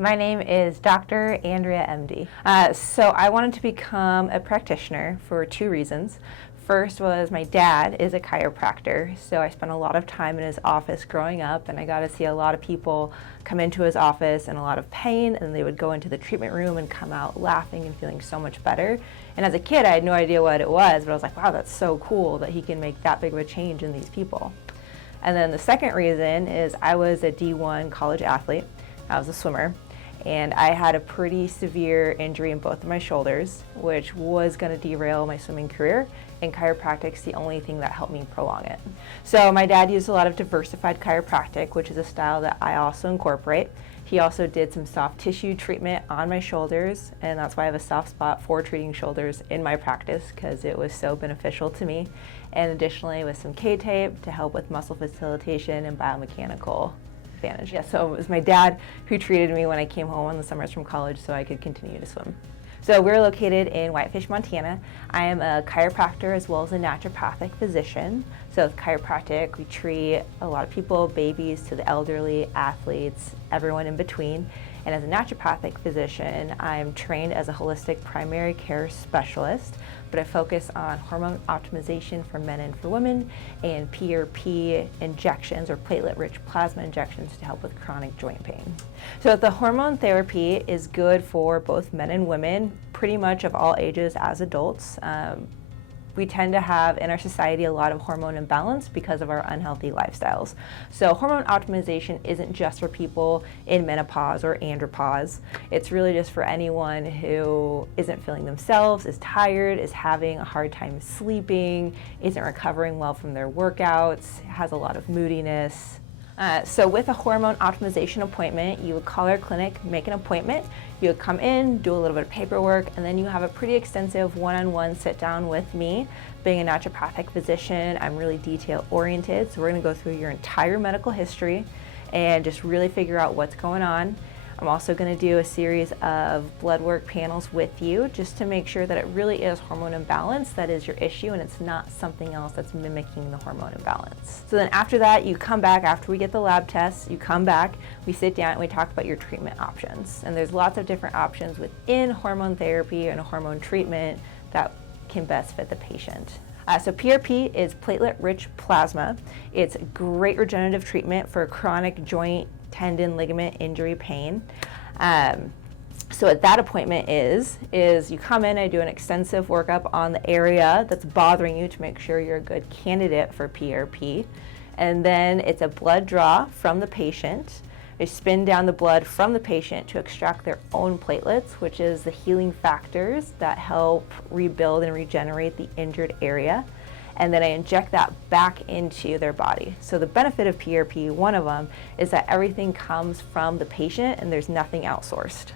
My name is Dr. Andrea, Emde. So I wanted to become a practitioner for two reasons. First was my dad is a chiropractor, so I spent a lot of time in his office growing up, and I got to see a lot of people come into his office in a lot of pain, and they would go into the treatment room and come out laughing and feeling so much better. And as a kid, I had no idea what it was, but I was like, wow, that's so cool that he can make that big of a change in these people. And then the second reason is I was a D1 college athlete. I was a swimmer. And I had a pretty severe injury in both of my shoulders, which was going to derail my swimming career, and chiropractic's the only thing that helped me prolong it. So my dad used a lot of diversified chiropractic, which is a style that I also incorporate. He also did some soft tissue treatment on my shoulders, and that's why I have a soft spot for treating shoulders in my practice, because it was so beneficial to me. And additionally with some K-tape to help with muscle facilitation and biomechanical advantage. Yeah, so it was my dad who treated me when I came home in the summers from college so I could continue to swim. So we're located in Whitefish, Montana. I am a chiropractor as well as a naturopathic physician. So with chiropractic, we treat a lot of people, babies to the elderly, athletes, everyone in between. And as a naturopathic physician, I'm trained as a holistic primary care specialist, but I focus on hormone optimization for men and for women, and PRP injections or platelet-rich plasma injections to help with chronic joint pain. So the hormone therapy is good for both men and women, pretty much of all ages as adults. We tend to have in our society a lot of hormone imbalance because of our unhealthy lifestyles. So hormone optimization isn't just for people in menopause or andropause. It's really just for anyone who isn't feeling themselves, is tired, is having a hard time sleeping, isn't recovering well from their workouts, has a lot of moodiness. So with a hormone optimization appointment, you would call our clinic, make an appointment, you would come in, do a little bit of paperwork, and then you have a pretty extensive one-on-one sit down with me. Being a naturopathic physician, I'm really detail oriented, so we're gonna go through your entire medical history and just really figure out what's going on. I'm also going to do a series of blood work panels with you just to make sure that it really is hormone imbalance that is your issue and it's not something else that's mimicking the hormone imbalance. So then after that, you come back, after we get the lab tests, you come back, we sit down and we talk about your treatment options. And there's lots of different options within hormone therapy and hormone treatment that can best fit the patient. So PRP is platelet-rich plasma. It's a great regenerative treatment for chronic joint, tendon, ligament injury pain. So what that appointment is you come in, I do an extensive workup on the area that's bothering you to make sure you're a good candidate for PRP. And then it's a blood draw from the patient. They spin down the blood from the patient to extract their own platelets, which is the healing factors that help rebuild and regenerate the injured area. And then I inject that back into their body. So the benefit of PRP, one of them, is that everything comes from the patient and there's nothing outsourced.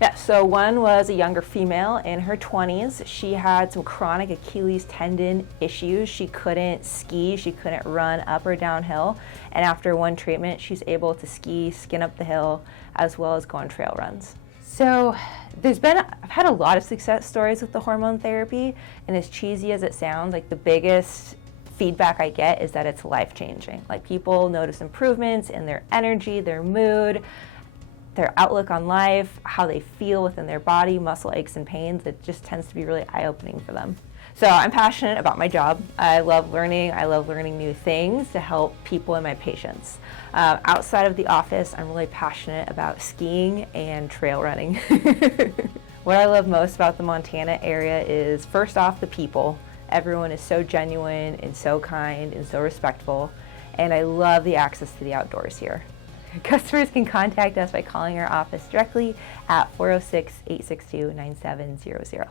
Yeah, so one was a younger female in her 20s. She had some chronic Achilles tendon issues. She couldn't ski, she couldn't run up or downhill. And after one treatment, she's able to ski, skin up the hill, as well as go on trail runs. So I've had a lot of success stories with the hormone therapy, and as cheesy as it sounds, like the biggest feedback I get is that it's life-changing. Like people notice improvements in their energy, their mood, their outlook on life, how they feel within their body, muscle aches and pains. It just tends to be really eye-opening for them. So I'm passionate about my job. I love learning new things to help people and my patients. Outside of the office, I'm really passionate about skiing and trail running. What I love most about the Montana area is, first off, the people. Everyone is so genuine and so kind and so respectful, and I love the access to the outdoors here. Customers can contact us by calling our office directly at 406-862-9700.